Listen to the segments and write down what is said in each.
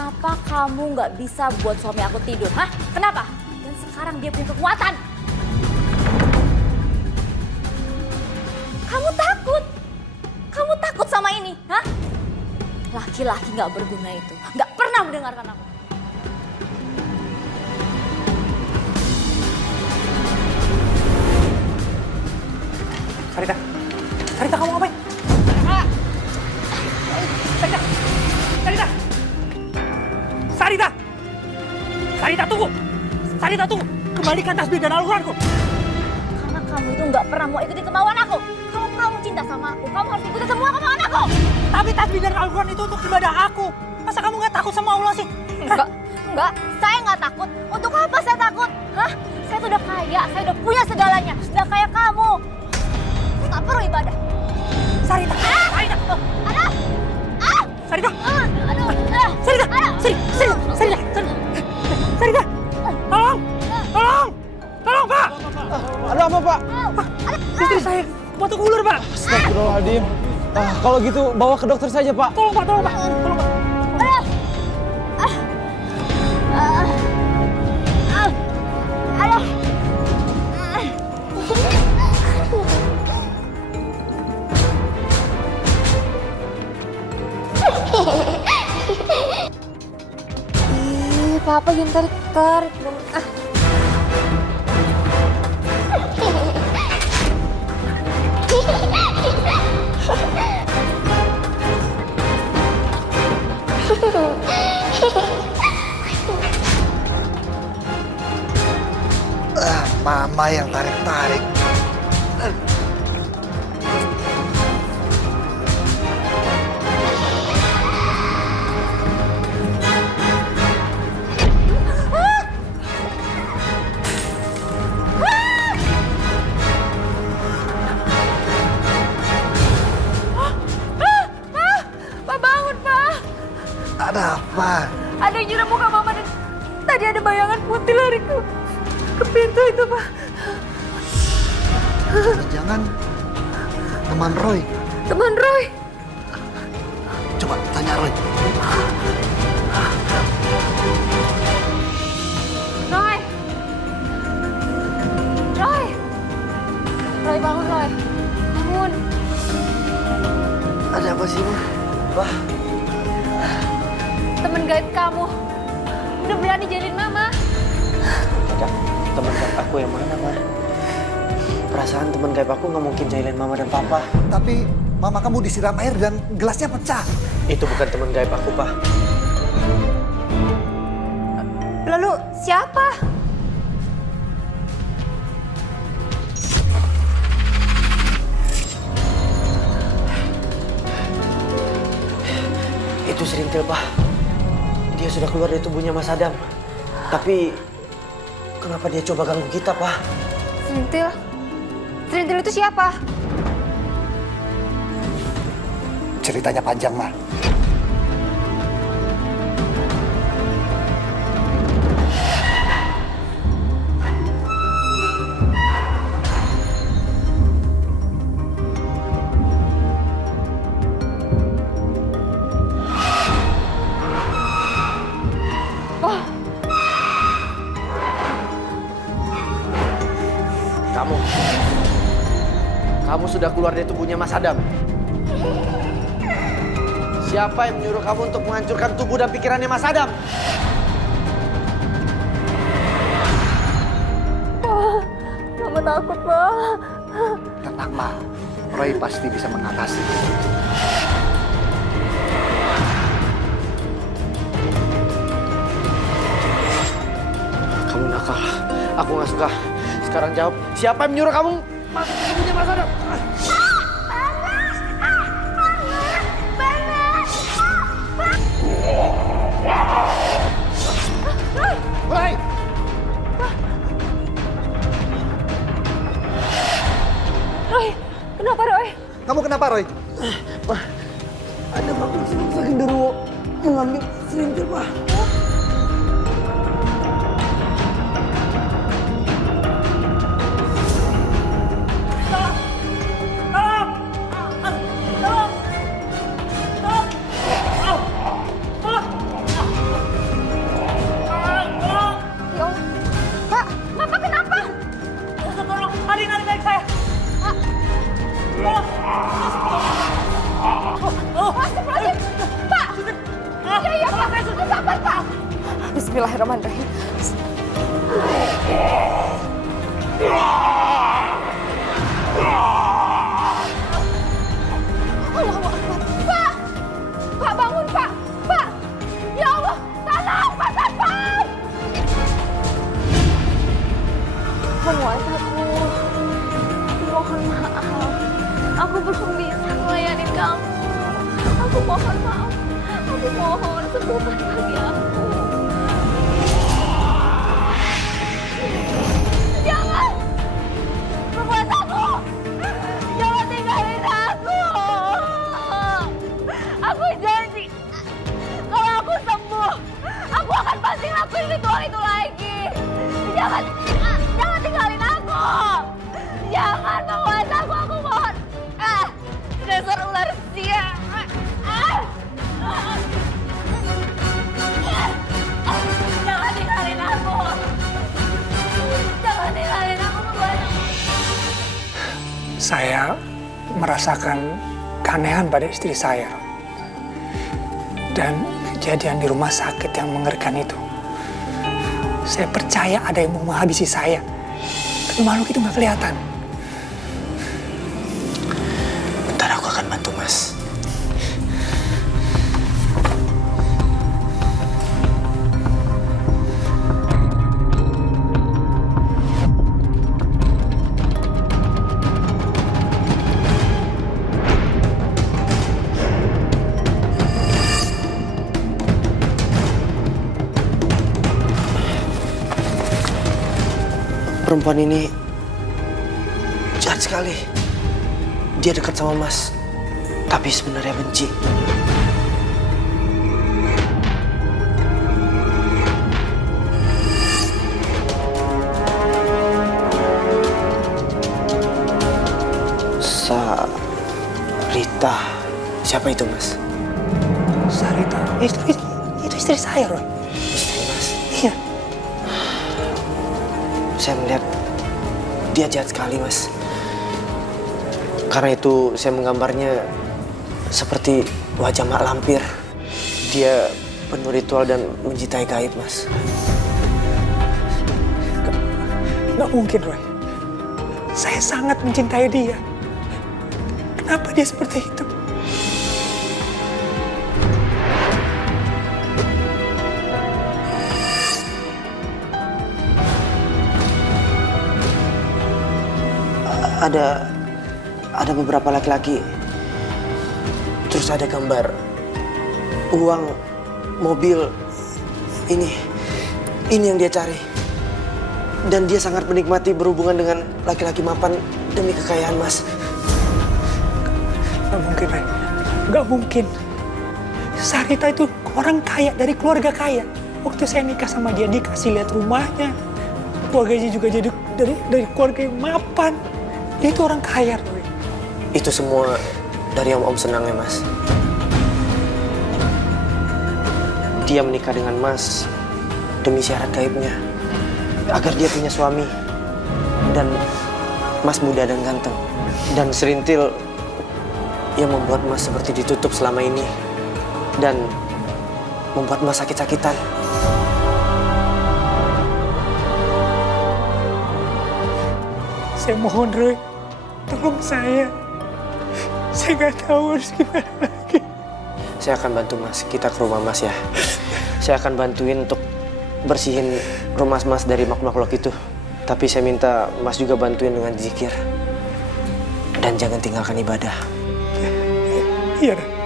Kenapa kamu nggak bisa buat suami aku tidur, hah? Kenapa? Dan sekarang dia punya kekuatan. Kamu takut? Kamu takut sama ini, hah? Laki-laki nggak berguna itu nggak pernah mendengarkan aku. Sarita, Sarita kamu ngapain? Sarita, Sarita, Sarita, Sarita tunggu, Sarita tunggu, kembalikan tasbih dan Al-Quranku. Karena kamu itu nggak pernah mau ikuti kemauan aku. Kalau kamu cinta sama aku, kamu harus ikuti semua kemauan aku. Tapi tasbih dan Al-Quran itu untuk ibadah aku. Masa kamu nggak takut sama Allah sih? Enggak, saya nggak takut. Untuk apa saya takut? Hah? Saya tuh udah kaya, saya udah punya segalanya. Udah kayak kamu. Saya nggak perlu ibadah. Sarita, Sarita, Ada? Sarita, Aduh, Sarita, Sarita, Sarita, tolong, tolong Pak. Ada apa, Pak? Istri saya batuk ular, Pak. Astagfirullahaladzim. Kalau gitu bawa ke dokter saja, Pak. Tolong Pak, tolong Pak, tolong Pak. Papa jangan tarik-tarik dong. Mama yang tarik-tarik. Pak bangun, Pak. Ada apa? Ada yang nyerang muka Mama dan tadi ada bayangan putih lari ke pintu itu, Pak. Jangan teman Roy. Teman Roy. Coba tanya Roy. Roy. Roy. Roy bangun, Roy. Bangun. Ada apa sih, Ma? Wah, Temen gaib kamu udah berani jadiin Mama. Tidak, teman gaib aku yang mana, Ma? Perasaan teman gaib aku nggak mungkin jahilin Mama dan Papa. tapi Mama kamu disiram air dan gelasnya pecah. Itu bukan teman gaib aku, Pak. Lalu siapa? Itu Serintil, Pak. Dia sudah keluar dari tubuhnya Mas Adam. Tapi kenapa dia coba ganggu kita, Pak? Serintil? Serintil itu siapa? Ceritanya panjang, Ma. Kamu sudah keluar dari tubuhnya Mas Adam. Siapa yang menyuruh kamu untuk menghancurkan tubuh dan pikirannya Mas Adam? Mama takut, Pak. Tenang, Ma. Roy pasti bisa mengatasi. Kamu nakal. Aku nggak suka. Sekarang jawab, siapa yang menyuruh kamu masuk ke tubuhnya Mas Adam? Roy! Roy, kenapa Roy? Kamu kenapa, Roy? Ada makhluk semangsa genderuwo mengambil serintil, Pak. Bismillahirrahmanirrahim. Allahu Akbar. Pak! Pak bangun, Pak! Pak! Ya Allah, tolong Pak Satpam! Penguasaku, mohon maaf. Aku belum bisa melayani kamu. Aku mohon maaf. Aku mohon sembuhkan lagi aku. Jangan! Penguasaku! Jangan tinggalin aku! Aku janji, kalau aku sembuh, aku akan pasti lakuin ritual itu lagi. Jangan tinggalin aku! Jangan penguasaku, aku mohon. Dasar ular siang. Jangan tinggalin aku. Jangan tinggalin aku, penguasaku. Saya merasakan keanehan pada istri saya. Dan kejadian di rumah sakit yang mengerikan itu. Saya percaya ada yang mau menghabisi saya. Tapi makhluk itu nggak kelihatan. Bentar, aku akan bantu Mas. Perempuan ini jahat sekali. Dia dekat sama Mas, tapi sebenarnya benci. Sarita, siapa itu Mas? Sarita, itu istri saya, Roy. Istri Mas. Iya. Saya melihat dia jahat sekali, Mas. Karena itu saya menggambarnya seperti wajah mak lampir. Dia penuh ritual dan mencintai gaib, Mas. Nggak mungkin, Roy. Saya sangat mencintai dia. Kenapa dia seperti itu? Ada beberapa laki-laki. Terus ada gambar uang, mobil. Ini yang dia cari. Dan dia sangat menikmati berhubungan dengan laki-laki mapan demi kekayaan, Mas. Nggak mungkin, Ray. Nggak mungkin. Sarita itu orang kaya, dari keluarga kaya. Waktu saya nikah sama dia, dikasih lihat rumahnya. Keluarganya juga jadi dari keluarga yang mapan. Dia itu orang kaya, Roy. Itu semua dari Om senang ya, Mas. Dia menikah dengan Mas demi syarat gaibnya. Agar dia punya suami. Dan Mas muda dan ganteng. Dan serintil yang membuat Mas seperti ditutup selama ini. Dan membuat Mas sakit-sakitan. Saya mohon, Roy. Tolong saya. Saya nggak tahu harus gimana lagi. Saya akan bantu Mas. Kita ke rumah Mas ya. Saya akan bantuin untuk bersihin rumah Mas dari makhluk-makhluk itu. Tapi saya minta Mas juga bantuin dengan zikir. Dan jangan tinggalkan ibadah. Iya, Roy.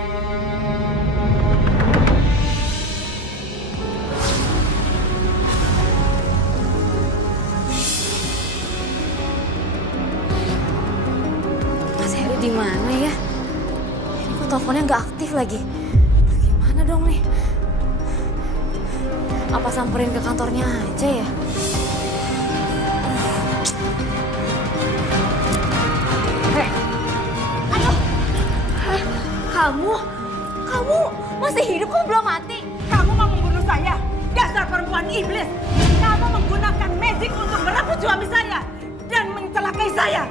Di mana ya? Ini kok teleponnya nggak aktif lagi? Gimana dong nih? Apa samperin ke kantornya aja ya? Aduh! Kamu masih hidup, kamu belum mati? Kamu mau membunuh saya? Dasar perempuan iblis! Kamu menggunakan magic untuk merebut suami saya dan mencelakai saya!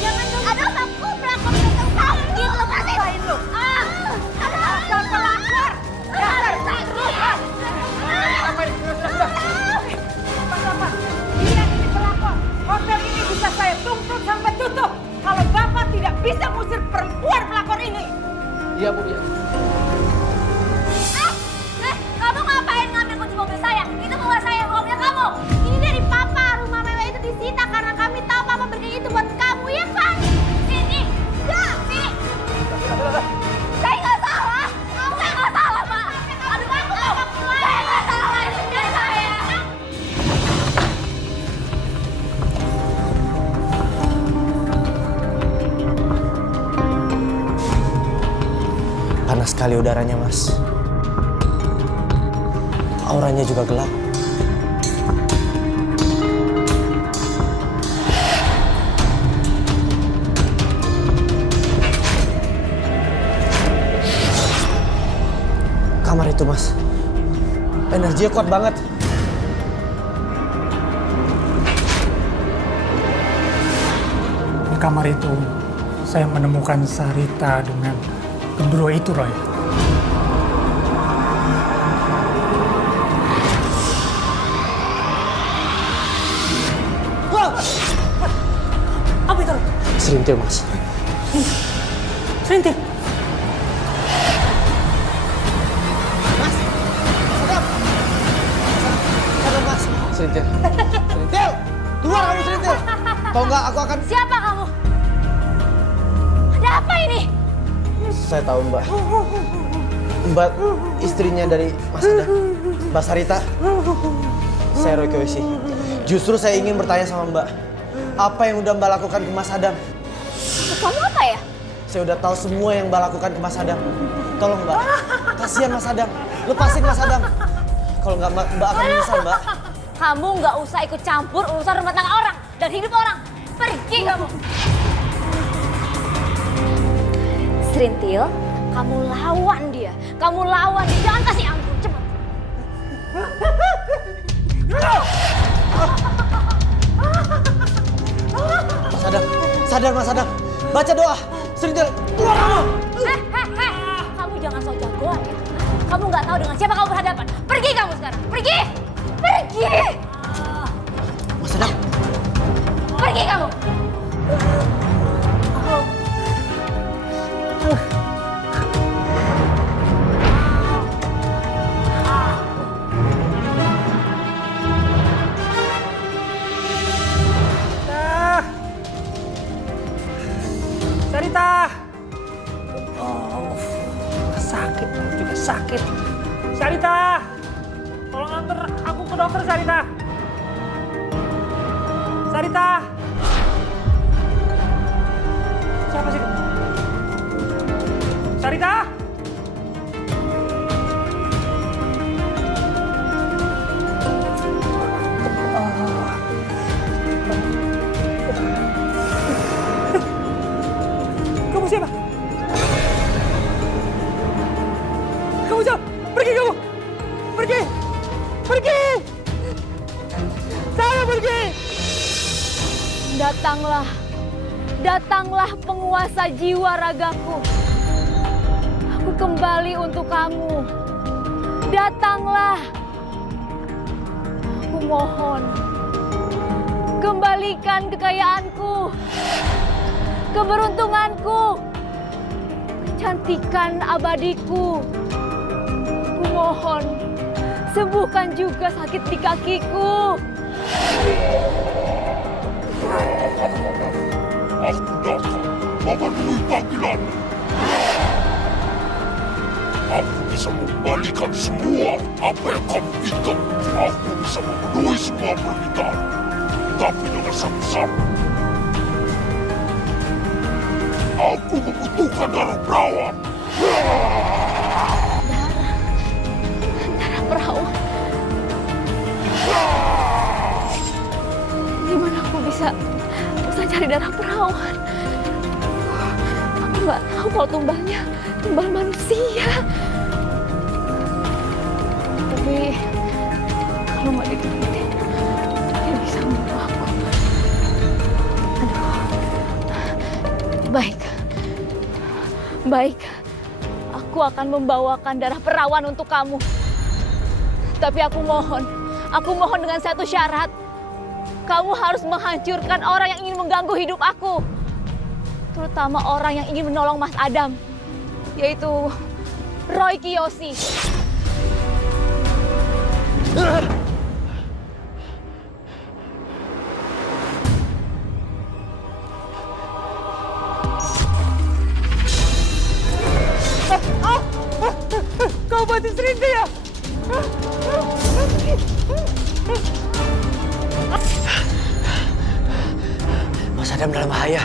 Jangan dong! Aduh, aku melakukan sesuatu. Lepasin! Aduh! Dasar pelakor! Dasar sakit! perempuan pelakor ini. Iya Bu, iya. Kamu ngapain ngambil kunci mobil saya? Itu bukan saya, mobilnya kamu. Ini dari Papa, rumah mewah itu disita karena kami tahu Papa berikan itu buat kamu, ya kan? Sini, ya, sini. Saya nggak salah. Saya nggak salah, Pak. Aduh, saya nggak salah. Itu dari saya. Panas sekali udaranya, Mas. Auranya juga gelap. Kamar itu, Mas. Energinya kuat banget. Di kamar itu saya menemukan Sarita dengan gendruwo itu, Roy. Apa itu, Roy? Serintil, Mas. Serintil. Sadar, Mas. Serintil. Serintil! Keluar kamu, Serintil! Tahu nggak, aku akan... Siapa kamu? Ada apa ini? Saya tahu, Mbak. Mbak istrinya dari Mas Adam, Mbak Sarita. Saya Roy Kewesi. Justru saya ingin bertanya sama Mbak, apa yang udah Mbak lakukan ke Mas Adam? Kamu apa ya? Saya udah tahu semua yang Mbak lakukan ke Mas Adam. Tolong Mbak, kasihan Mas Adam. Lepasin Mas Adam. Kalau nggak Mbak akan menyesal, Mbak. Kamu nggak usah ikut campur urusan rumah tangga orang dan hidup orang. Pergi kamu. Serintil, kamu lawan dia. Kamu lawan dia. Jangan kasih ampun. Cepat. Mas Adam, sadar Mas Adam. Baca doa. Serintil, keluar kamu. Kamu jangan sok jagoan ya. Kamu nggak tahu dengan siapa kamu berhadapan. Pergi kamu sekarang. Pergi. Pergi. Mas Adam. Pergi kamu. Sarita. Oh, sakit, juga sakit. Sarita, tolong antar aku ke dokter, Sarita. Sarita. Siapa sih? Sarita. Kamu siapa? Kamu siapa? Pergi kamu! Pergi! Pergi! Saya pergi! Datanglah. Datanglah penguasa jiwa ragaku. Aku kembali untuk kamu. Datanglah. Aku mohon. Kembalikan kekayaanku. Keberuntunganku, kecantikan abadiku. Ku mohon, sembuhkan juga sakit di kakiku. Aku datang memenuhi panggilan. Aku bisa membalikan semua apa yang kamu minta. Aku bisa memenuhi semua permintaan. Tapi dengan satu syarat. Aku membutuhkan darah perawan. Darah perawan. Gimana aku bisa cari darah perawan? Aku nggak tahu kalau tumbalnya tumbal manusia. Tapi kalau nggak diturutin, dia bisa membunuh aku. Aduh. Baik. Baik. Aku akan membawakan darah perawan untuk kamu. Tapi aku mohon dengan satu syarat. Kamu harus menghancurkan orang yang ingin mengganggu hidup aku. terutama orang yang ingin menolong Mas Adam, yaitu Roy Kiyoshi. Kau bantu Serintil ya? Mas Adam dalam bahaya.